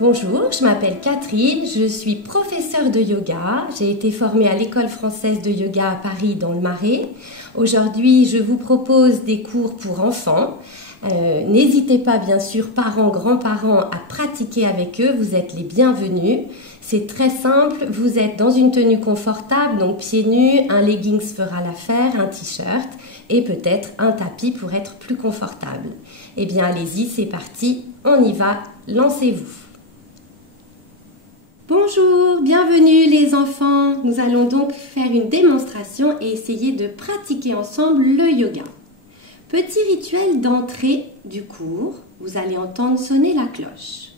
Bonjour, je m'appelle Catherine, je suis professeure de yoga. J'ai été formée à l'école française de yoga à Paris dans le Marais. Aujourd'hui, je vous propose des cours pour enfants. N'hésitez pas, bien sûr, parents, grands-parents, à pratiquer avec eux. Vous êtes les bienvenus. C'est très simple. Vous êtes dans une tenue confortable, donc pieds nus, un leggings fera l'affaire, un t-shirt et peut-être un tapis pour être plus confortable. Eh bien, allez-y, c'est parti. On y va. Lancez-vous. Bonjour, bienvenue les enfants. Nous allons donc faire une démonstration et essayer de pratiquer ensemble le yoga. Petit rituel d'entrée du cours, vous allez entendre sonner la cloche.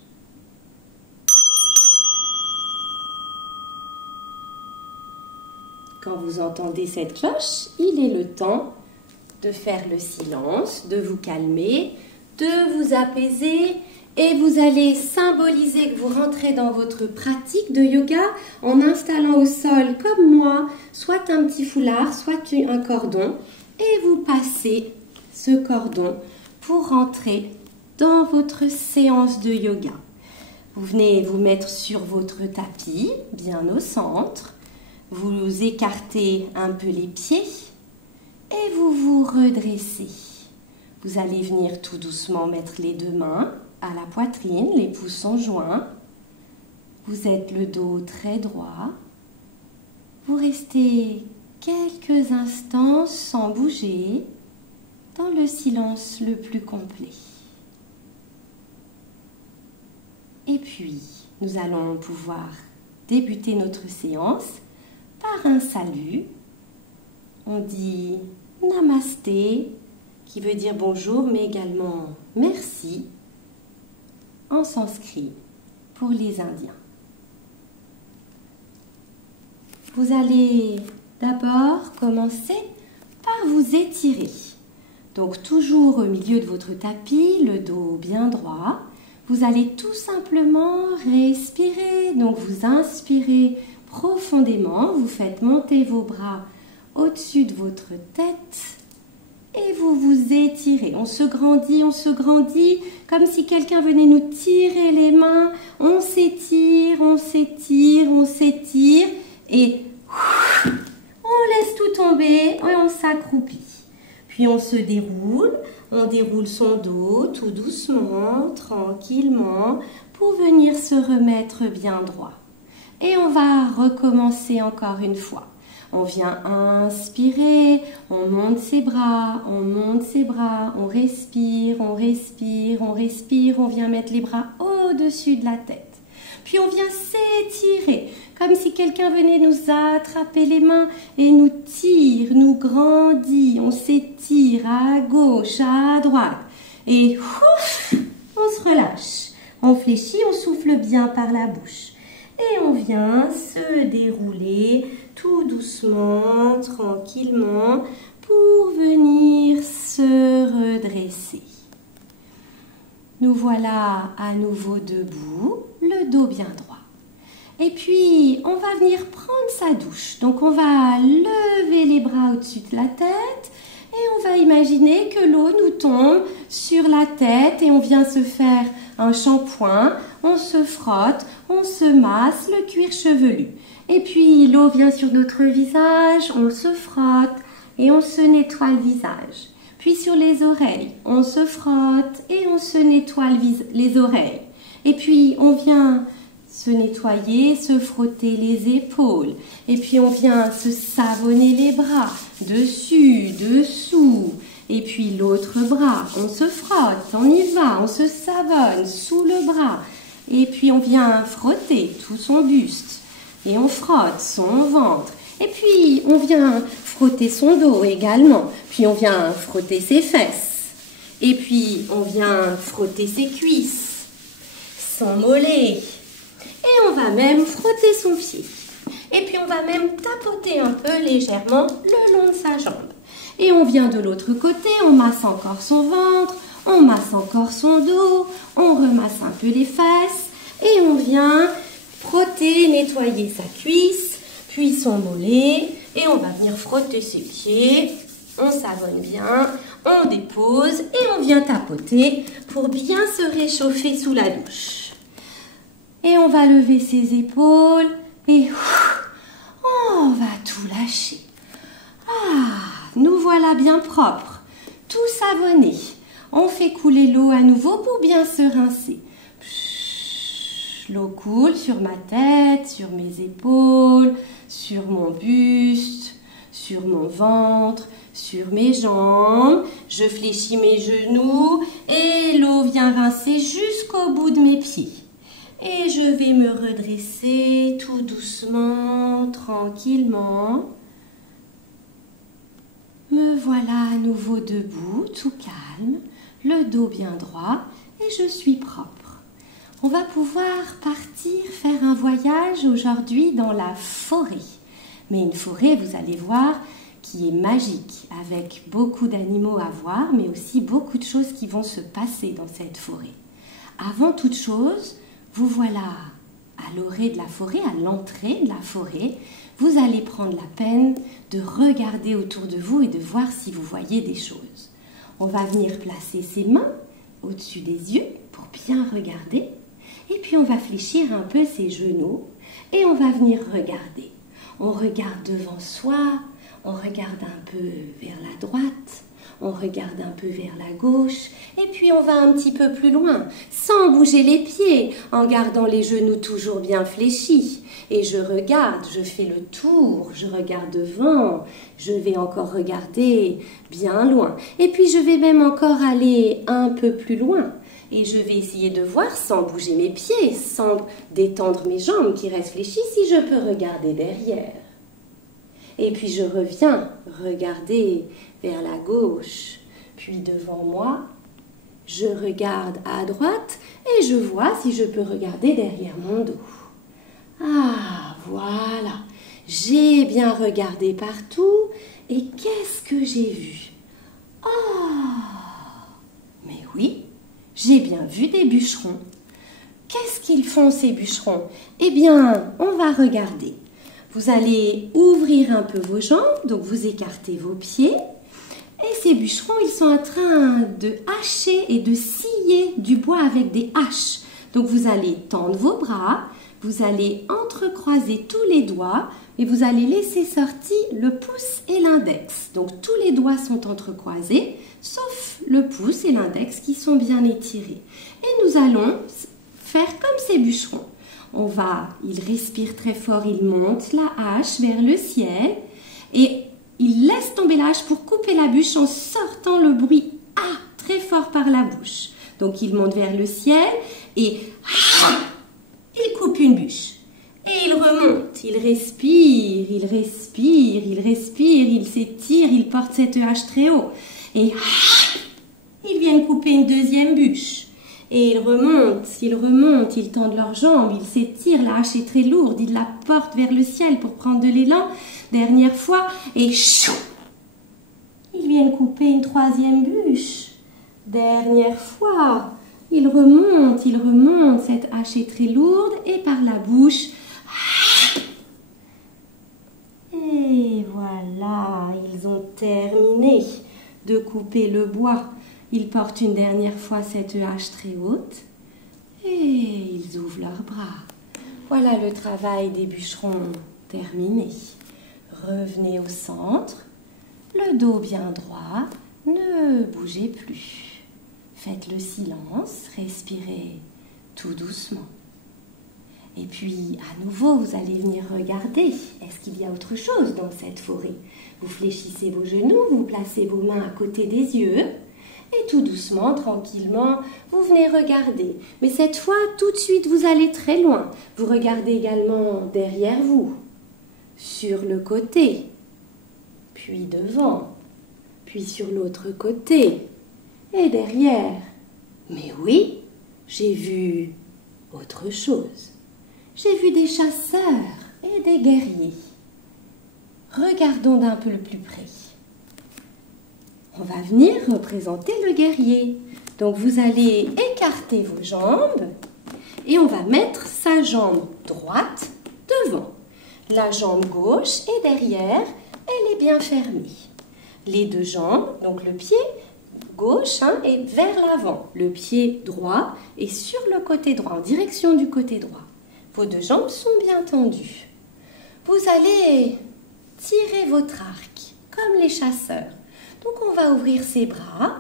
Quand vous entendez cette cloche, il est le temps de faire le silence, de vous calmer, de vous apaiser et vous allez symboliser que vous rentrez dans votre pratique de yoga en installant au sol, comme moi, soit un petit foulard, soit un cordon et vous passez ce cordon pour rentrer dans votre séance de yoga. Vous venez vous mettre sur votre tapis, bien au centre. Vous écartez un peu les pieds et vous vous redressez. Vous allez venir tout doucement mettre les deux mains à la poitrine, les pouces sont joints. Vous êtes le dos très droit. Vous restez quelques instants sans bouger, dans le silence le plus complet. Et puis, nous allons pouvoir débuter notre séance par un salut. On dit Namasté, qui veut dire bonjour, mais également merci, en sanskrit pour les Indiens. Vous allez d'abord commencer par vous étirer. Donc toujours au milieu de votre tapis, le dos bien droit. Vous allez tout simplement respirer. Donc vous inspirez profondément, vous faites monter vos bras au-dessus de votre tête et vous vous étirez. On se grandit, comme si quelqu'un venait nous tirer les mains. On s'étire, on s'étire, on s'étire et on laisse tout tomber et on s'accroupit. Puis on se déroule, on déroule son dos tout doucement, tranquillement, pour venir se remettre bien droit. Et on va recommencer encore une fois. On vient inspirer, on monte ses bras, on respire, on respire, on respire, on vient mettre les bras au-dessus de la tête. Puis on vient s'étirer, comme si quelqu'un venait nous attraper les mains et nous tire, nous grandit. On s'étire à gauche, à droite. Et ouf, on se relâche. On fléchit, on souffle bien par la bouche. Et on vient se dérouler tout doucement, tranquillement, pour venir se redresser. Nous voilà à nouveau debout, le dos bien droit. Et puis, on va venir prendre sa douche. Donc, on va lever les bras au-dessus de la tête et on va imaginer que l'eau nous tombe sur la tête et on vient se faire un shampoing, on se frotte, on se masse le cuir chevelu. Et puis, l'eau vient sur notre visage, on se frotte et on se nettoie le visage. Puis sur les oreilles, on se frotte et on se nettoie les oreilles. Et puis, on vient se nettoyer, se frotter les épaules. Et puis, on vient se savonner les bras, dessus, dessous. Et puis, l'autre bras, on se frotte, on y va, on se savonne sous le bras. Et puis, on vient frotter tout son buste. Et on frotte son ventre. Et puis, on vient frotter son dos également. Puis, on vient frotter ses fesses. Et puis, on vient frotter ses cuisses, son mollet. Et on va même frotter son pied. Et puis, on va même tapoter un peu légèrement le long de sa jambe. Et on vient de l'autre côté, on masse encore son ventre, on masse encore son dos, on remasse un peu les fesses. Et on vient frotter, nettoyer sa cuisse, puis son mollet. Et on va venir frotter ses pieds. On savonne bien, on dépose et on vient tapoter pour bien se réchauffer sous la douche. Et on va lever ses épaules et on va tout lâcher. Nous voilà bien propres, tout savonné. On fait couler l'eau à nouveau pour bien se rincer. L'eau coule sur ma tête, sur mes épaules, sur mon buste, sur mon ventre, sur mes jambes. Je fléchis mes genoux et l'eau vient rincer jusqu'au bout de mes pieds. Et je vais me redresser tout doucement, tranquillement. Me voilà à nouveau debout, tout calme, le dos bien droit et je suis propre. On va pouvoir partir faire un voyage aujourd'hui dans la forêt. Mais une forêt, vous allez voir, qui est magique, avec beaucoup d'animaux à voir, mais aussi beaucoup de choses qui vont se passer dans cette forêt. Avant toute chose, vous voilà à l'orée de la forêt, à l'entrée de la forêt. Vous allez prendre la peine de regarder autour de vous et de voir si vous voyez des choses. On va venir placer ses mains au-dessus des yeux pour bien regarder. Et puis on va fléchir un peu ses genoux et on va venir regarder. On regarde devant soi, on regarde un peu vers la droite, on regarde un peu vers la gauche et puis on va un petit peu plus loin, sans bouger les pieds, en gardant les genoux toujours bien fléchis. Et je regarde, je fais le tour, je regarde devant, je vais encore regarder bien loin. Et puis je vais même encore aller un peu plus loin. Et je vais essayer de voir sans bouger mes pieds, sans détendre mes jambes qui restent fléchies, si je peux regarder derrière. Et puis je reviens regarder vers la gauche, puis devant moi, je regarde à droite et je vois si je peux regarder derrière mon dos. Ah, voilà, j'ai bien regardé partout et qu'est-ce que j'ai vu? Oh, mais oui, j'ai bien vu des bûcherons. Qu'est-ce qu'ils font ces bûcherons? Eh bien, on va regarder. Vous allez ouvrir un peu vos jambes, donc vous écartez vos pieds. Et ces bûcherons, ils sont en train de hacher et de scier du bois avec des haches. Donc vous allez tendre vos bras, vous allez entrecroiser tous les doigts et vous allez laisser sortir le pouce et l'index. Donc tous les doigts sont entrecroisés, sauf le pouce et l'index qui sont bien étirés. Et nous allons faire comme ces bûcherons. Il respire très fort, il monte la hache vers le ciel et il laisse tomber la hache pour couper la bûche en sortant le bruit « ah » très fort par la bouche. Donc il monte vers le ciel et il coupe une bûche. Et il remonte, il respire, il respire, il respire, il s'étire, il porte cette hache très haut. Et ils viennent couper une deuxième bûche. Et ils remontent, ils tendent leurs jambes, ils s'étirent, la hache est très lourde, ils la portent vers le ciel pour prendre de l'élan. Dernière fois, et chou, ils viennent couper une troisième bûche. Dernière fois, ils remontent, cette hache est très lourde, et par la bouche, et voilà, ils ont terminé de couper le bois. Ils portent une dernière fois cette hache très haute et ils ouvrent leurs bras. Voilà le travail des bûcherons terminé. Revenez au centre, le dos bien droit, ne bougez plus. Faites le silence, respirez tout doucement. Et puis, à nouveau, vous allez venir regarder. Est-ce qu'il y a autre chose dans cette forêt? Vous fléchissez vos genoux, vous placez vos mains à côté des yeux. Et tout doucement, tranquillement, vous venez regarder. Mais cette fois, tout de suite, vous allez très loin. Vous regardez également derrière vous, sur le côté, puis devant, puis sur l'autre côté, et derrière. Mais oui, j'ai vu autre chose. J'ai vu des chasseurs et des guerriers. Regardons d'un peu le plus près. On va venir représenter le guerrier. Donc vous allez écarter vos jambes et on va mettre sa jambe droite devant. La jambe gauche est derrière, elle est bien fermée. Les deux jambes, donc le pied gauche est vers l'avant. Le pied droit est sur le côté droit, en direction du côté droit. Vos deux jambes sont bien tendues. Vous allez tirer votre arc, comme les chasseurs. Donc on va ouvrir ses bras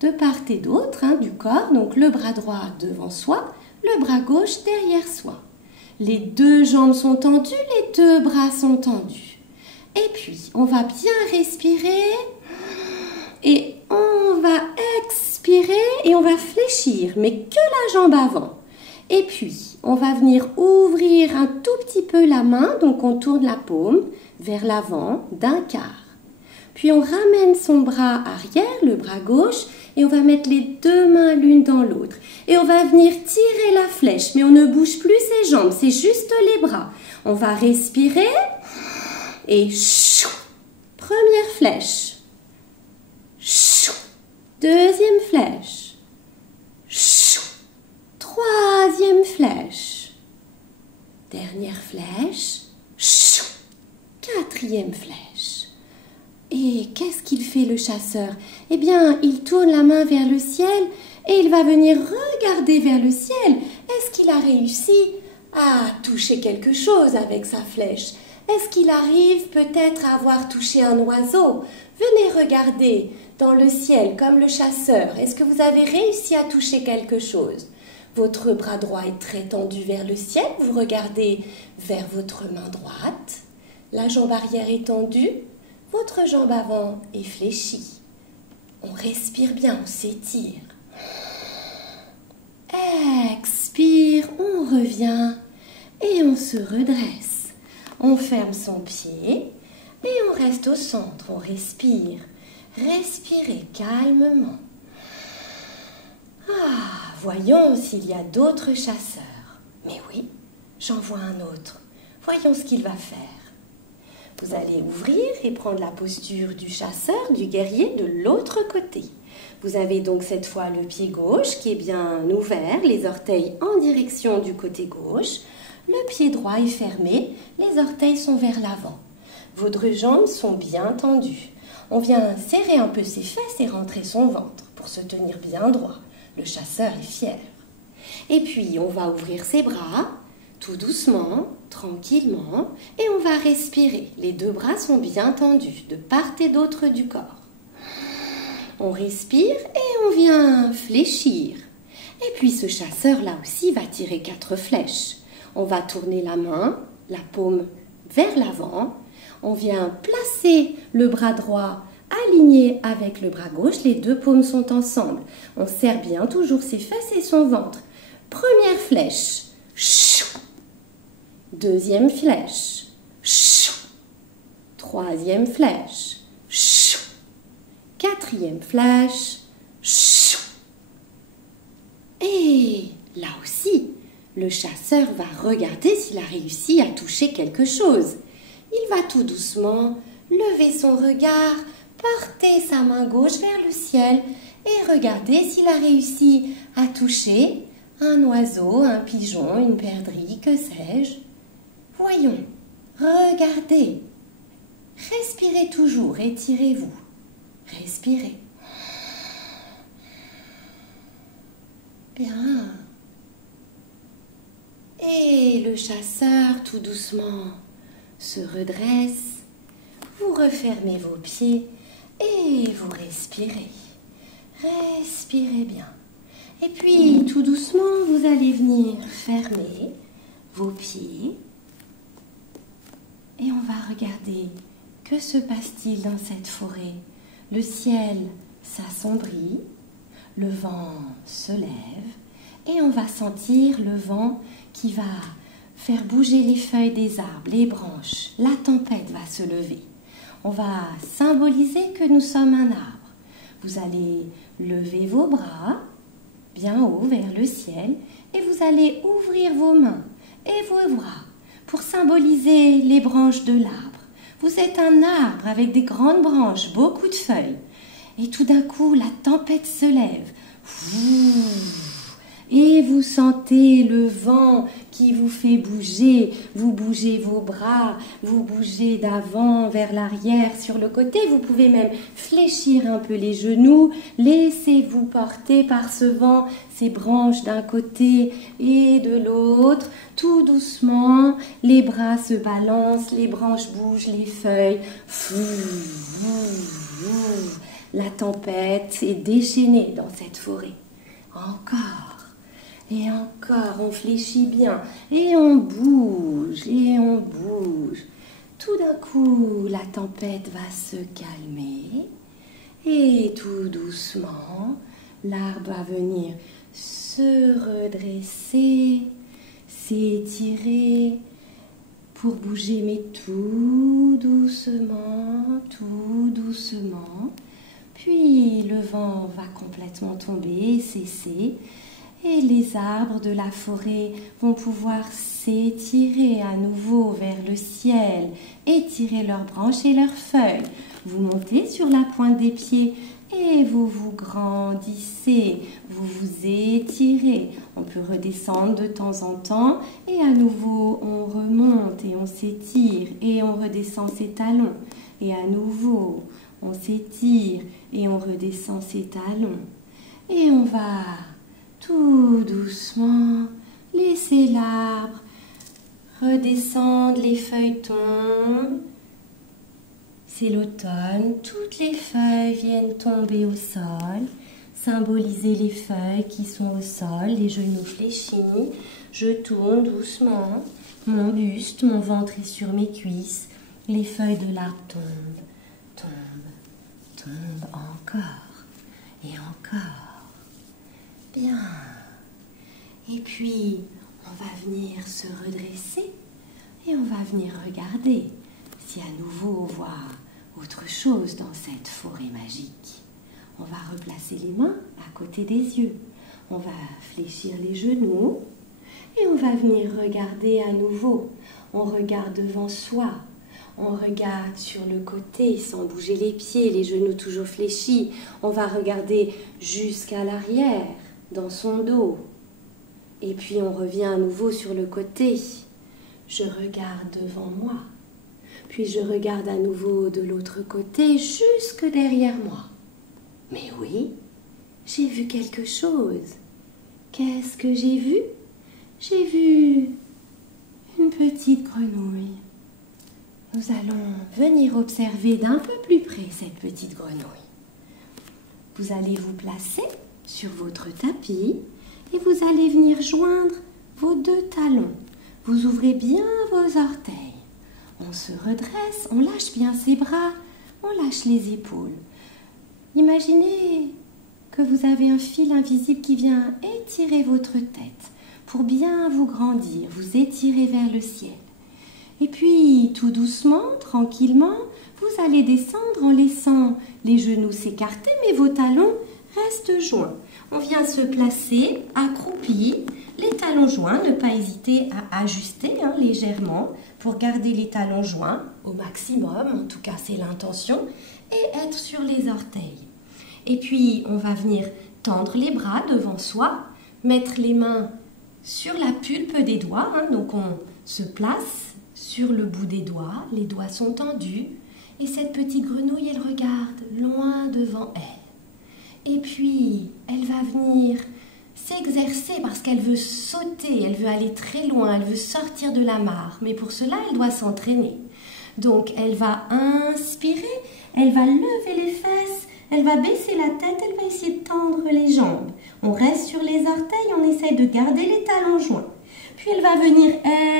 de part et d'autre du corps. Donc le bras droit devant soi, le bras gauche derrière soi. Les deux jambes sont tendues, les deux bras sont tendus. Et puis, on va bien respirer et on va expirer et on va fléchir, mais que la jambe avant. Et puis, on va venir ouvrir un tout petit peu la main, donc on tourne la paume vers l'avant d'un quart. Puis on ramène son bras arrière, le bras gauche, et on va mettre les deux mains l'une dans l'autre. Et on va venir tirer la flèche, mais on ne bouge plus ses jambes, c'est juste les bras. On va respirer et chou, première flèche, chou, deuxième flèche, chou, troisième flèche, dernière flèche, chou, quatrième flèche. Et qu'est-ce qu'il fait le chasseur? Eh bien, il tourne la main vers le ciel et il va venir regarder vers le ciel. Est-ce qu'il a réussi à toucher quelque chose avec sa flèche? Est-ce qu'il arrive peut-être à avoir touché un oiseau? Venez regarder dans le ciel comme le chasseur. Est-ce que vous avez réussi à toucher quelque chose? Votre bras droit est très tendu vers le ciel. Vous regardez vers votre main droite. La jambe arrière est tendue. Votre jambe avant est fléchie. On respire bien, on s'étire. Expire, on revient et on se redresse. On ferme son pied et on reste au centre, on respire. Respirez calmement. Voyons s'il y a d'autres chasseurs. Mais oui, j'en vois un autre. Voyons ce qu'il va faire. Vous allez ouvrir et prendre la posture du chasseur, du guerrier de l'autre côté. Vous avez donc cette fois le pied gauche qui est bien ouvert, les orteils en direction du côté gauche. Le pied droit est fermé, les orteils sont vers l'avant. Vos deux jambes sont bien tendues. On vient serrer un peu ses fesses et rentrer son ventre pour se tenir bien droit. Le chasseur est fier. Et puis, on va ouvrir ses bras, tout doucement, tranquillement, et on va respirer. Les deux bras sont bien tendus, de part et d'autre du corps. On respire et on vient fléchir. Et puis, ce chasseur, là aussi, va tirer 4 flèches. On va tourner la main, la paume vers l'avant. On vient placer le bras droit aligné avec le bras gauche. Les deux paumes sont ensemble. On serre bien toujours ses fesses et son ventre. Première flèche. Chou. Deuxième flèche. Chou. Troisième flèche. Chou. Quatrième flèche. Chou. Et là aussi, le chasseur va regarder s'il a réussi à toucher quelque chose. Il va tout doucement lever son regard, porter sa main gauche vers le ciel et regarder s'il a réussi à toucher un oiseau, un pigeon, une perdrix, que sais-je. Voyons, regardez. Respirez toujours, étirez-vous. Respirez. Bien. Et le chasseur, tout doucement, se redresse. Vous refermez vos pieds et vous respirez. Respirez bien. Et puis, tout doucement, vous allez venir fermer vos pieds. Et on va regarder, que se passe-t-il dans cette forêt? Le ciel s'assombrit, le vent se lève et on va sentir le vent qui va faire bouger les feuilles des arbres, les branches. La tempête va se lever. On va symboliser que nous sommes un arbre. Vous allez lever vos bras bien haut vers le ciel et vous allez ouvrir vos mains et vos bras pour symboliser les branches de l'arbre. Vous êtes un arbre avec des grandes branches, beaucoup de feuilles. Et tout d'un coup, la tempête se lève. et vous sentez le vent qui vous fait bouger. Vous bougez vos bras, vous bougez d'avant vers l'arrière sur le côté. Vous pouvez même fléchir un peu les genoux. Laissez-vous porter par ce vent, ces branches d'un côté et de l'autre. Tout doucement, les bras se balancent, les branches bougent, les feuilles. La tempête est déchaînée dans cette forêt. Encore et encore, on fléchit bien et on bouge et on bouge. Tout d'un coup, la tempête va se calmer et tout doucement, l'arbre va venir se redresser, s'étirer pour bouger, mais tout doucement, tout doucement. Puis le vent va complètement tomber, cesser, et les arbres de la forêt vont pouvoir s'étirer à nouveau vers le ciel, étirer leurs branches et leurs feuilles. Vous montez sur la pointe des pieds et vous vous grandissez, vous vous étirez. On peut redescendre de temps en temps et à nouveau on remonte et on s'étire et on redescend ses talons. Et à nouveau on s'étire et on redescend ses talons. Et on va tout doucement laisser l'arbre redescendre, les feuilles tombent. C'est l'automne, toutes les feuilles viennent tomber au sol, symboliser les feuilles qui sont au sol, les genoux fléchis. Je tourne doucement, mon buste, mon ventre est sur mes cuisses, les feuilles de l'arbre tombent, tombent, tombent encore et encore. Bien. Et puis, on va venir se redresser et on va venir regarder si à nouveau on voit autre chose dans cette forêt magique. On va replacer les mains à côté des yeux. On va fléchir les genoux et on va venir regarder à nouveau. On regarde devant soi. On regarde sur le côté sans bouger les pieds, les genoux toujours fléchis. On va regarder jusqu'à l'arrière, dans son dos. Et puis on revient à nouveau sur le côté. Je regarde devant moi. Puis je regarde à nouveau de l'autre côté, jusque derrière moi. Mais oui, j'ai vu quelque chose. Qu'est-ce que j'ai vu? J'ai vu une petite grenouille. Nous allons venir observer d'un peu plus près cette petite grenouille. Vous allez vous placer sur votre tapis et vous allez venir joindre vos deux talons. Vous ouvrez bien vos orteils. On se redresse, on lâche bien ses bras, on lâche les épaules. Imaginez que vous avez un fil invisible qui vient étirer votre tête pour bien vous grandir, vous étirer vers le ciel. Et puis, tout doucement, tranquillement, vous allez descendre en laissant les genoux s'écarter, mais vos talons restent joints. On vient se placer accroupi, les talons joints, ne pas hésiter à ajuster légèrement pour garder les talons joints au maximum, en tout cas c'est l'intention, et être sur les orteils. Et puis, on va venir tendre les bras devant soi, mettre les mains sur la pulpe des doigts, donc on se place sur le bout des doigts, les doigts sont tendus, et cette petite grenouille, elle regarde loin devant elle. Et puis, elle va venir s'exercer parce qu'elle veut sauter, elle veut aller très loin, elle veut sortir de la mare. Mais pour cela, elle doit s'entraîner. Donc, elle va inspirer, elle va lever les fesses, elle va baisser la tête, elle va essayer de tendre les jambes. On reste sur les orteils, on essaye de garder les talons joints. Puis, elle va venir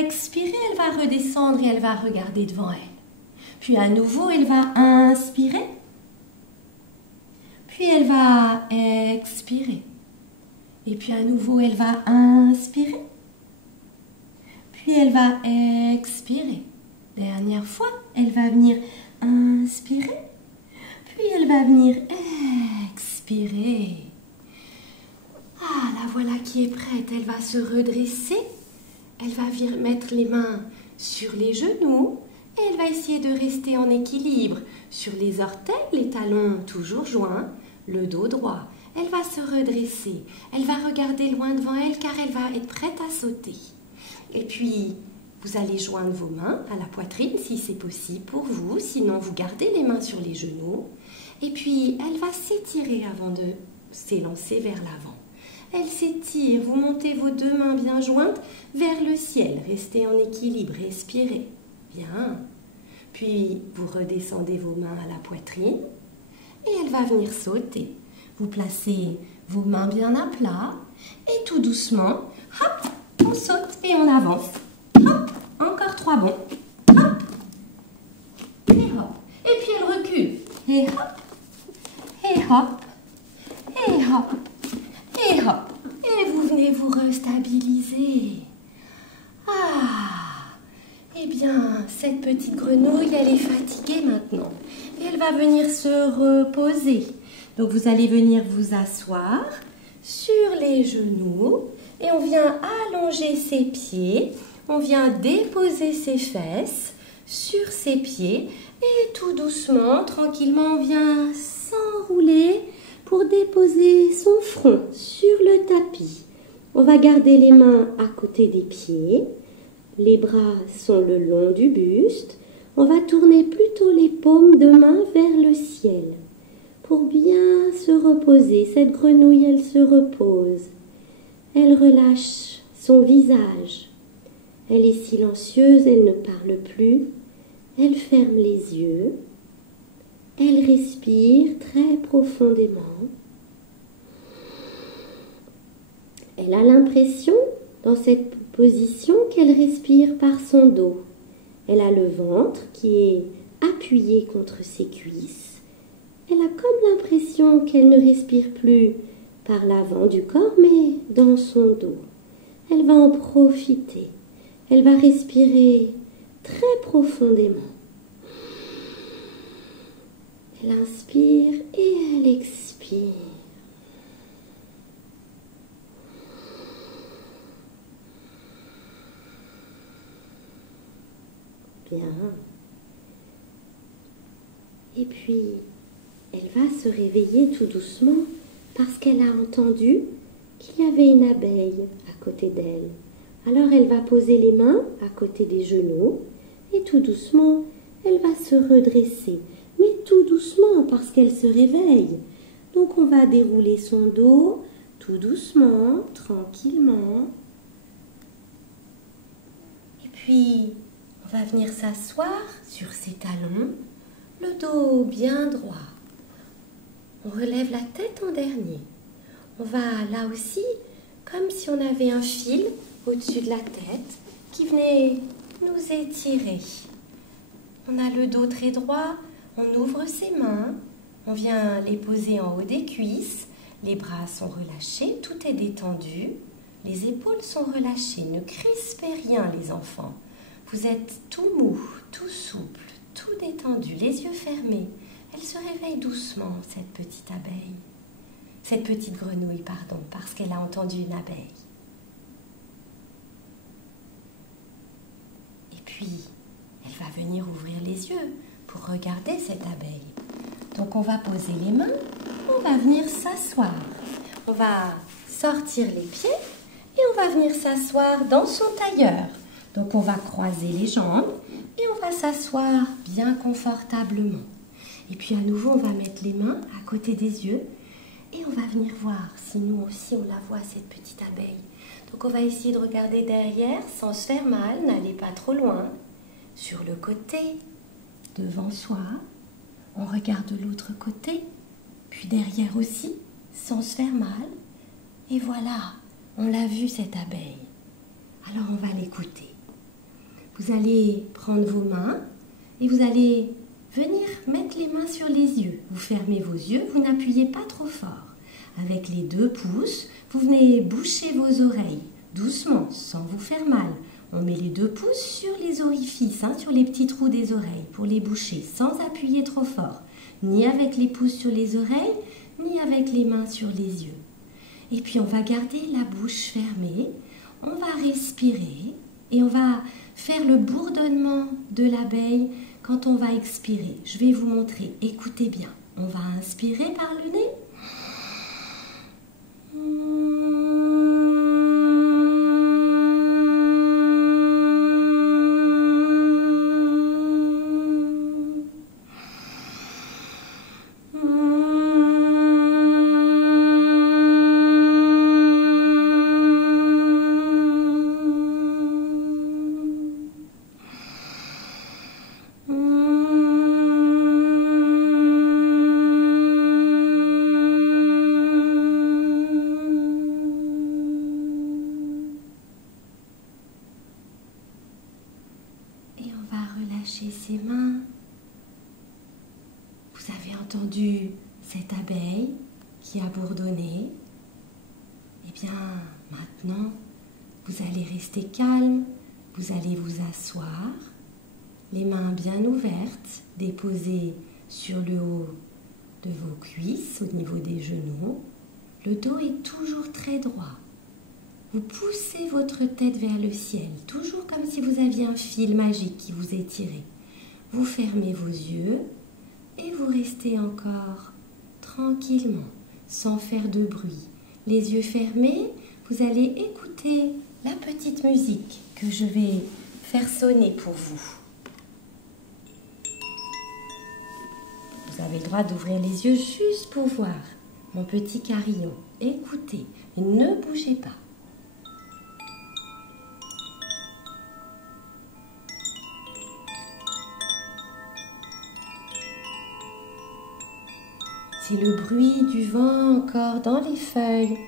expirer, elle va redescendre et elle va regarder devant elle. Puis, à nouveau, elle va inspirer. Puis, elle va expirer. Et puis, à nouveau, elle va inspirer. Puis, elle va expirer. Dernière fois, elle va venir inspirer. Puis, elle va venir expirer. Ah, la voilà qui est prête. Elle va se redresser. Elle va mettre les mains sur les genoux. Et elle va essayer de rester en équilibre sur les orteils, les talons toujours joints, le dos droit. elle va se redresser. Elle va regarder loin devant elle car elle va être prête à sauter. Et puis, vous allez joindre vos mains à la poitrine si c'est possible pour vous. Sinon, vous gardez les mains sur les genoux. Et puis, elle va s'étirer avant de s'élancer vers l'avant. Elle s'étire. Vous montez vos deux mains bien jointes vers le ciel. Restez en équilibre. Respirez. Bien. Puis, vous redescendez vos mains à la poitrine. Et elle va venir sauter. Vous placez vos mains bien à plat. Et tout doucement, hop, on saute et on avance. Hop, encore 3 bonds. Hop, et hop. Et puis elle recule. Et hop, et hop, et hop, et hop. Et vous venez vous restabiliser. Ah, eh bien, cette petite grenouille, elle est fatiguée maintenant. Et elle va venir se reposer. Donc vous allez venir vous asseoir sur les genoux. Et on vient allonger ses pieds. On vient déposer ses fesses sur ses pieds. Et tout doucement, tranquillement, on vient s'enrouler pour déposer son front sur le tapis. On va garder les mains à côté des pieds. Les bras sont le long du buste. On va tourner plutôt les paumes de main vers le ciel pour bien se reposer. Cette grenouille, elle se repose. Elle relâche son visage. Elle est silencieuse, elle ne parle plus. Elle ferme les yeux. Elle respire très profondément. Elle a l'impression, dans cette position, qu'elle respire par son dos. Elle a le ventre qui est appuyé contre ses cuisses. Elle a comme l'impression qu'elle ne respire plus par l'avant du corps, mais dans son dos. Elle va en profiter. Elle va respirer très profondément. Elle inspire et elle expire. Bien. Et puis, elle va se réveiller tout doucement parce qu'elle a entendu qu'il y avait une abeille à côté d'elle. Alors elle va poser les mains à côté des genoux et tout doucement, elle va se redresser. Mais tout doucement parce qu'elle se réveille. Donc on va dérouler son dos tout doucement, tranquillement. Et puis, on va venir s'asseoir sur ses talons, le dos bien droit. On relève la tête en dernier. On va là aussi, comme si on avait un fil au-dessus de la tête qui venait nous étirer. On a le dos très droit, on ouvre ses mains, on vient les poser en haut des cuisses, les bras sont relâchés, tout est détendu, les épaules sont relâchées, ne crispez rien les enfants. Vous êtes tout mou, tout souple, tout détendu, les yeux fermés. Elle se réveille doucement, cette petite abeille. Cette petite grenouille, pardon, parce qu'elle a entendu une abeille. Et puis, elle va venir ouvrir les yeux pour regarder cette abeille. Donc, on va poser les mains, on va venir s'asseoir. On va sortir les pieds et on va venir s'asseoir dans son tailleur. Donc, on va croiser les jambes et on va s'asseoir bien confortablement. Et puis, à nouveau, on va mettre les mains à côté des yeux et on va venir voir si nous aussi, on la voit, cette petite abeille. Donc, on va essayer de regarder derrière sans se faire mal, n'allez pas trop loin. Sur le côté, devant soi, on regarde de l'autre côté, puis derrière aussi, sans se faire mal. Et voilà, on l'a vue, cette abeille. Alors, on va l'écouter. Vous allez prendre vos mains et vous allez venir mettre les mains sur les yeux. Vous fermez vos yeux, vous n'appuyez pas trop fort. Avec les 2 pouces, vous venez boucher vos oreilles, doucement, sans vous faire mal. On met les 2 pouces sur les orifices, sur les petits trous des oreilles, pour les boucher, sans appuyer trop fort. Ni avec les pouces sur les oreilles, ni avec les mains sur les yeux. Et puis on va garder la bouche fermée, on va respirer et on va faire le bourdonnement de l'abeille quand on va expirer. Je vais vous montrer, écoutez bien. On va inspirer par le nez Et on va relâcher ses mains. Vous avez entendu cette abeille qui a bourdonné. Eh bien, maintenant, vous allez rester calme. Vous allez vous asseoir, les mains bien ouvertes, déposées sur le haut de vos cuisses, au niveau des genoux. Le dos est toujours très droit. Vous poussez votre tête vers le ciel, toujours comme si vous aviez un fil magique qui vous étirait. Vous fermez vos yeux et vous restez encore tranquillement, sans faire de bruit. Les yeux fermés, vous allez écouter la petite musique que je vais faire sonner pour vous. Vous avez le droit d'ouvrir les yeux juste pour voir mon petit carillon. Écoutez, ne bougez pas. C'est le bruit du vent encore dans les feuilles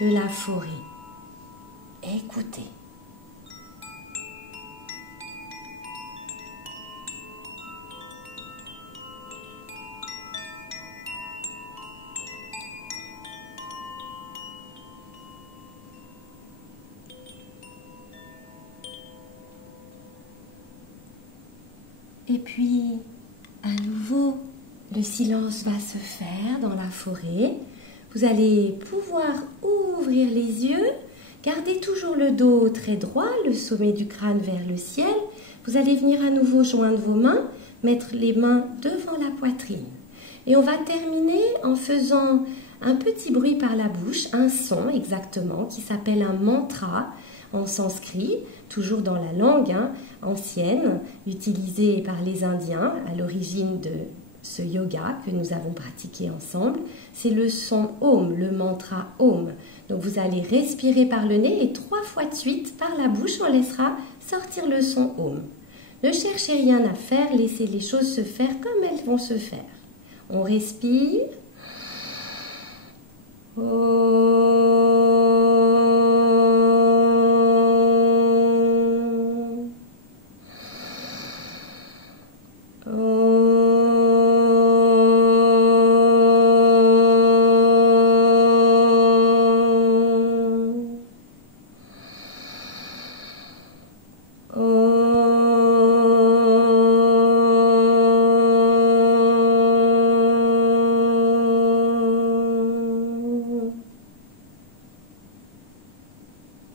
de la forêt. Écoutez. Et puis, à nouveau, le silence va se faire dans la forêt. Vous allez pouvoir ouvrir les yeux. Gardez toujours le dos très droit, le sommet du crâne vers le ciel. Vous allez venir à nouveau joindre vos mains, mettre les mains devant la poitrine. Et on va terminer en faisant un petit bruit par la bouche, un son exactement, qui s'appelle un mantra en sanskrit, toujours dans la langue ancienne, utilisée par les Indiens à l'origine de ce yoga que nous avons pratiqué ensemble. C'est le son Om, le mantra Om. Donc vous allez respirer par le nez et 3 fois de suite par la bouche, on laissera sortir le son Om. Ne cherchez rien à faire, laissez les choses se faire comme elles vont se faire. On respire.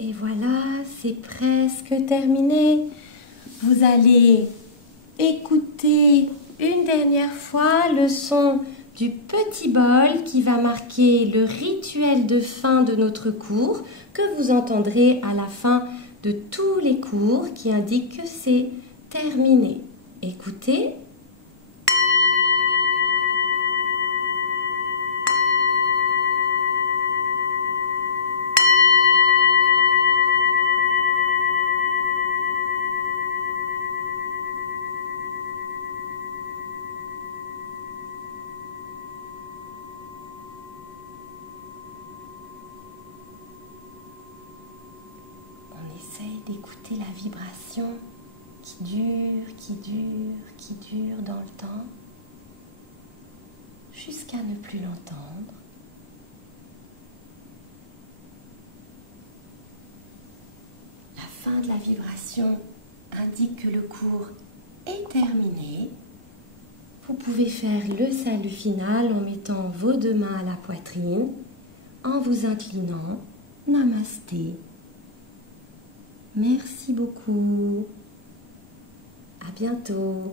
Et voilà, c'est presque terminé. Vous allez écouter une dernière fois le son du petit bol qui va marquer le rituel de fin de notre cours que vous entendrez à la fin de tous les cours qui indique que c'est terminé. Écoutez. Essaye d'écouter la vibration qui dure dans le temps, jusqu'à ne plus l'entendre. La fin de la vibration indique que le cours est terminé. Vous pouvez faire le salut final en mettant vos 2 mains à la poitrine, en vous inclinant. Namasté. Merci beaucoup. À bientôt.